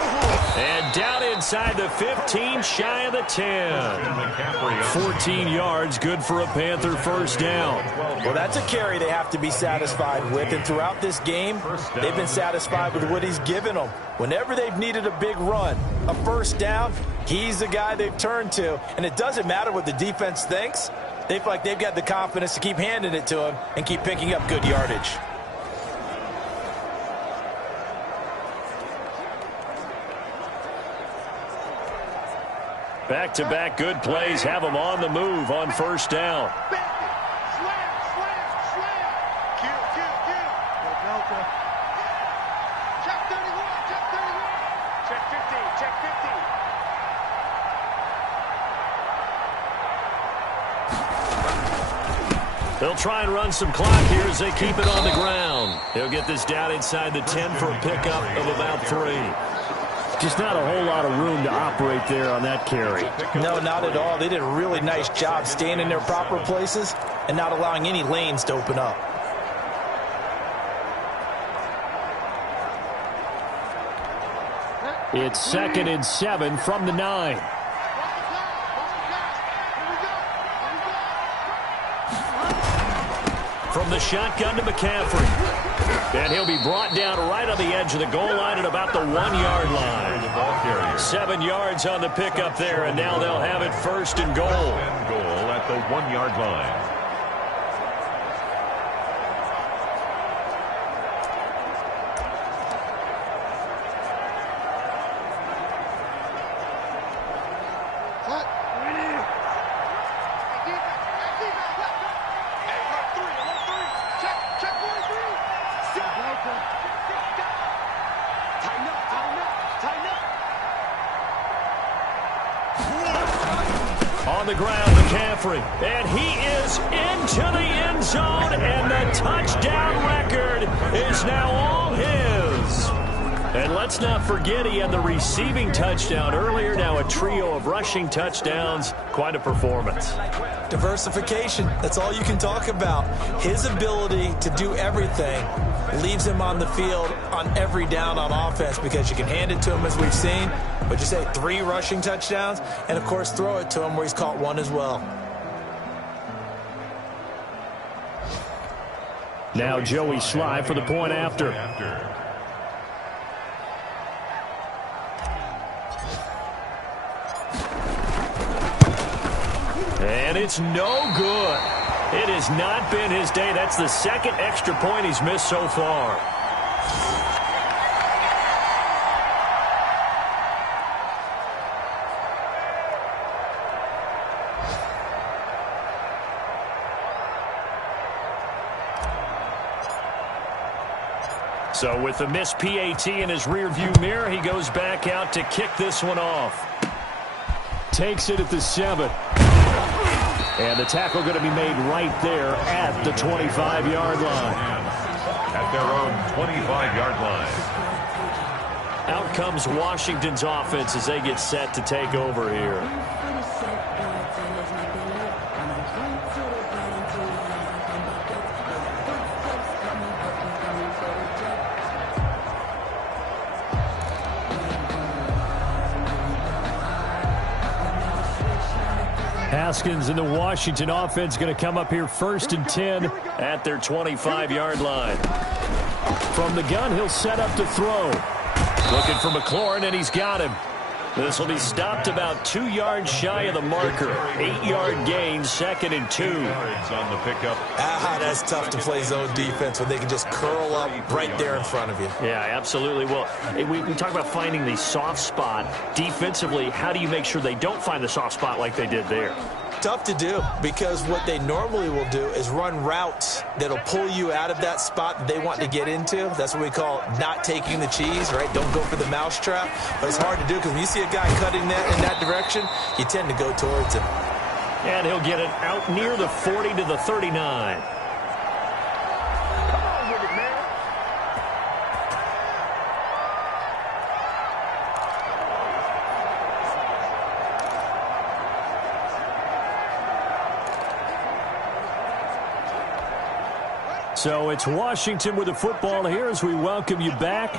And down inside the 15, shy of the 10. 14 yards, good for a Panther first down. Well, that's a carry they have to be satisfied with. And throughout this game, they've been satisfied with what he's given them. Whenever they've needed a big run, a first down, he's the guy they've turned to. And it doesn't matter what the defense thinks. They feel like they've got the confidence to keep handing it to him and keep picking up good yardage. Back-to-back good plays have them on the move on first down. They'll try and run some clock here as they keep it on the ground. He'll get this down inside the 10 for a pickup of about 3. Just not a whole lot of room to operate there on that carry. No, not at all. They did a really nice job staying in their proper places and not allowing any lanes to open up. It's 2nd and 7 from the 9. From the shotgun to McCaffrey. And he'll be brought down right on the edge of the goal line at about the 1-yard line. 7 yards on the pickup there, and now they'll have it 1st and goal. Goal at the 1-yard line. On the ground, McCaffrey, and he is into the end zone, and the touchdown record is now all his. And let's not forget he had the receiving touchdown earlier, now a trio of rushing touchdowns. Quite a performance. Diversification, that's all you can talk about. His ability to do everything leaves him on the field on every down on offense because you can hand it to him as we've seen. But you say 3 rushing touchdowns, and of course throw it to him where he's caught 1 as well. Now Joey Sly for the point after. And it's no good. It has not been his day. That's the 2nd extra point he's missed so far. So with the missed PAT in his rearview mirror, he goes back out to kick this one off. Takes it at the 7. And the tackle going to be made right there at the 25-yard line. At their own 25-yard line. Out comes Washington's offense as they get set to take over here. Haskins and the Washington offense going to come up here 1st and 10 at their 25-yard line. From the gun, he'll set up to throw. Looking for McLaurin, and he's got him. This will be stopped about 2 yards shy of the marker. 8-yard gain, 2nd and 2. On the pickup. That's tough to play zone defense when they can just curl up right there in front of you. Yeah, absolutely. Well, we talk about finding the soft spot. Defensively, how do you make sure they don't find the soft spot like they did there? Tough to do because what they normally will do is run routes that'll pull you out of that spot that they want to get into. That's what we call not taking the cheese, right? Don't go for the mousetrap. But it's hard to do because when you see a guy cutting that in that direction, you tend to go towards him. And he'll get it out near the 40 to the 39. So it's Washington with the football here as we welcome you back.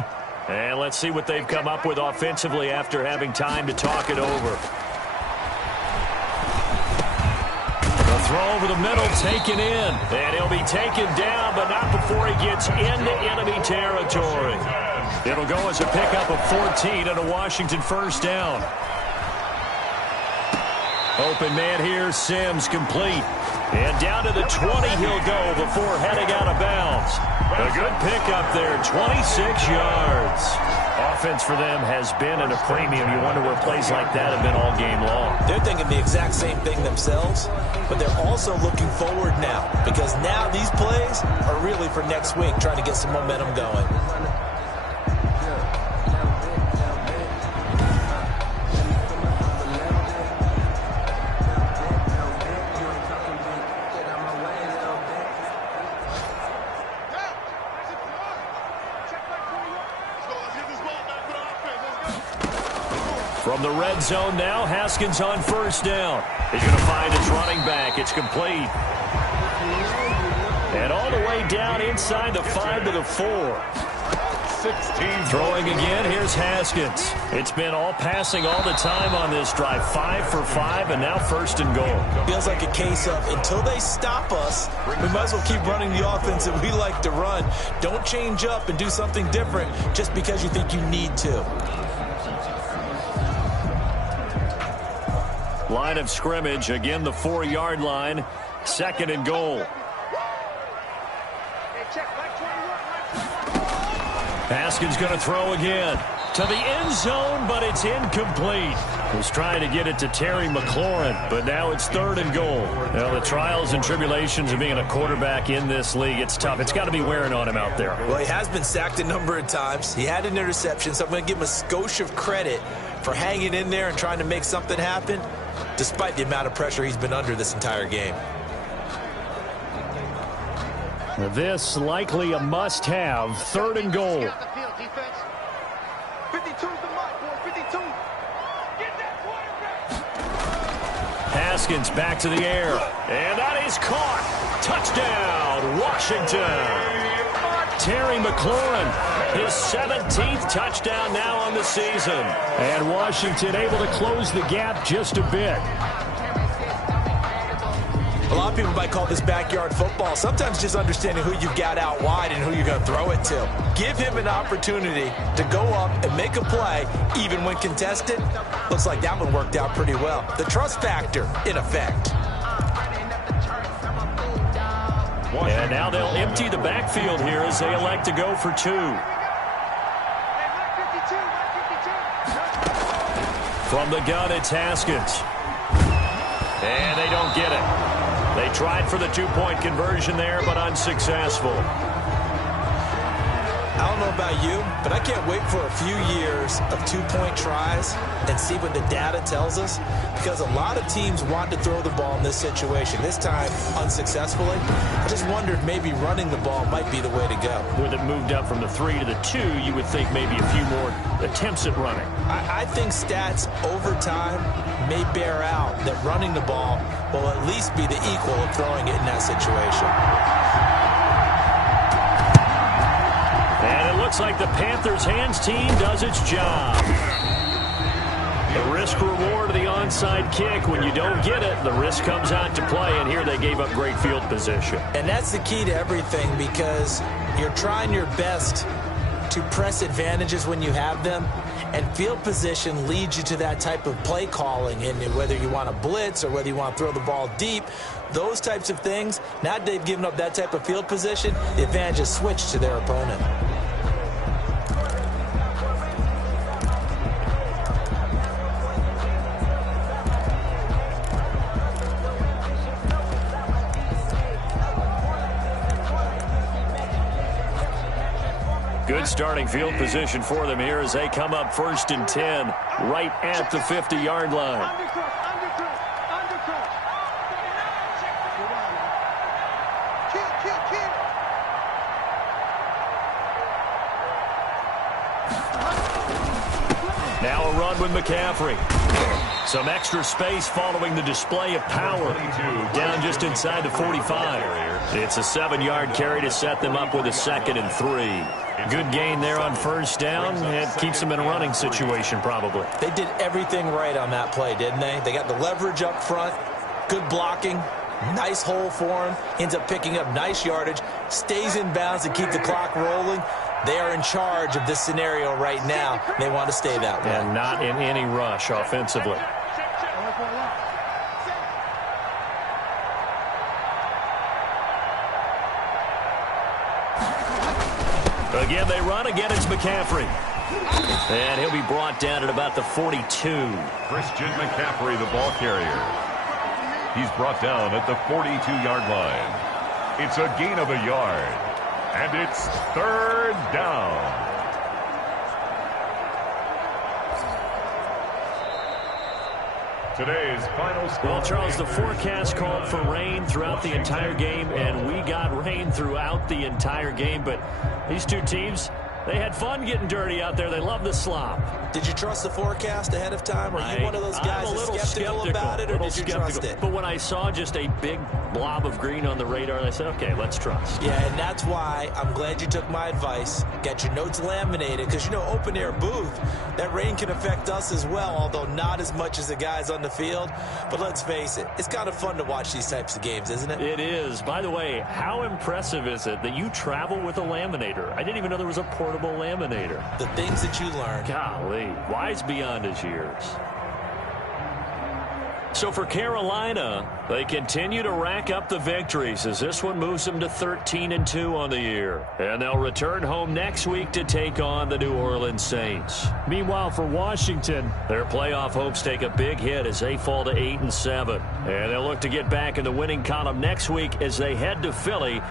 And let's see what they've come up with offensively after having time to talk it over. The throw over the middle, taken in. And he'll be taken down, but not before he gets into enemy territory. It'll go as a pickup of 14 and a Washington 1st down. Open man here, Sims complete. And down to the 20 he'll go before heading out of bounds. A good pickup there, 26 yards. Offense for them has been at a premium. You wonder where plays like that have been all game long. They're thinking the exact same thing themselves, but they're also looking forward now because now these plays are really for next week, trying to get some momentum going. From the red zone now, Haskins on first down. He's going to find his running back. It's complete. And all the way down inside the 5 to the 4. 16. Throwing again, here's Haskins. It's been all passing all the time on this drive. 5 for 5, and now first and goal. Feels like a case of until they stop us, we might as well keep running the offense that we like to run. Don't change up and do something different just because you think you need to. Line of scrimmage, again the 4-yard line. Second and goal. Haskins going to throw again to the end zone, but it's incomplete. Was trying to get it to Terry McLaurin, but now it's third and goal. Well, the trials and tribulations of being a quarterback in this league, it's tough. It's got to be wearing on him out there. Well, he has been sacked a number of times. He had an interception, so I'm going to give him a skosh of credit for hanging in there and trying to make something happen, despite the amount of pressure he's been under this entire game. This likely a must-have. Third and goal. 52's the mark, boy. 52. Get that quarterback. Haskins back to the air, and that is caught. Touchdown, Washington. Terry McLaurin, his 17th touchdown now on the season. And Washington able to close the gap just a bit. A lot of people might call this backyard football. Sometimes just understanding who you got out wide and who you're going to throw it to. Give him an opportunity to go up and make a play, even when contested. Looks like that one worked out pretty well. The trust factor, in effect. And now they'll empty the backfield here as they elect to go for 2. From the gun, it's Haskins. And they don't get it. They tried for the 2-point conversion there, but unsuccessful. I don't know about you, but I can't wait for a few years of 2-point tries and see what the data tells us, because a lot of teams want to throw the ball in this situation. This time, unsuccessfully. I just wondered maybe running the ball might be the way to go. With it moved up from the 3 to the 2, you would think maybe a few more attempts at running. I think stats over time may bear out that running the ball will at least be the equal of throwing it in that situation. And it looks like the Panthers' hands team does its job. The risk-reward of the onside kick. When you don't get it, the risk comes out to play, and here they gave up great field position. And that's the key to everything, because you're trying your best to press advantages when you have them, and field position leads you to that type of play calling. And whether you want to blitz or whether you want to throw the ball deep, those types of things, now that they've given up that type of field position, the advantage is switched to their opponent. Good starting field position for them here as they come up first and 10, right at the 50-yard line. Now a run with McCaffrey. Some extra space following the display of power. Down just inside the 45. It's a 7-yard carry to set them up with a 2nd and 3. Good gain there on first down. It keeps them in a running situation probably. They did everything right on that play, didn't they? They got the leverage up front, good blocking, nice hole for him, ends up picking up nice yardage, stays in bounds to keep the clock rolling. They are in charge of this scenario right now. They want to stay that way. And not in any rush offensively. Again, they run. Again, it's McCaffrey. And he'll be brought down at about the 42. Christian McCaffrey, the ball carrier. He's brought down at the 42-yard line. It's a gain of a yard. And it's 3rd down. Today's final score. Well, Charles, the forecast called for rain throughout the entire game, and we got rain throughout the entire game. But these two teams, They had fun getting dirty out there. They love the slop. Did you trust the forecast ahead of time? Are you one of those guys that's skeptical about it, or did you trust it? But when I saw just a big blob of green on the radar, I said, okay, let's trust. Yeah, and that's why I'm glad you took my advice. Get your notes laminated, because, you know, open-air booth, that rain can affect us as well, although not as much as the guys on the field. But let's face it, it's kind of fun to watch these types of games, isn't it? It is. By the way, how impressive is it that you travel with a laminator? I didn't even know there was a portable laminator. The things that you learn. Golly, wise beyond his years. So for Carolina, they continue to rack up the victories as this one moves them to 13-2 on the year. And they'll return home next week to take on the New Orleans Saints. Meanwhile, for Washington, their playoff hopes take a big hit as they fall to 8-7. And they'll look to get back in the winning column next week as they head to Philly.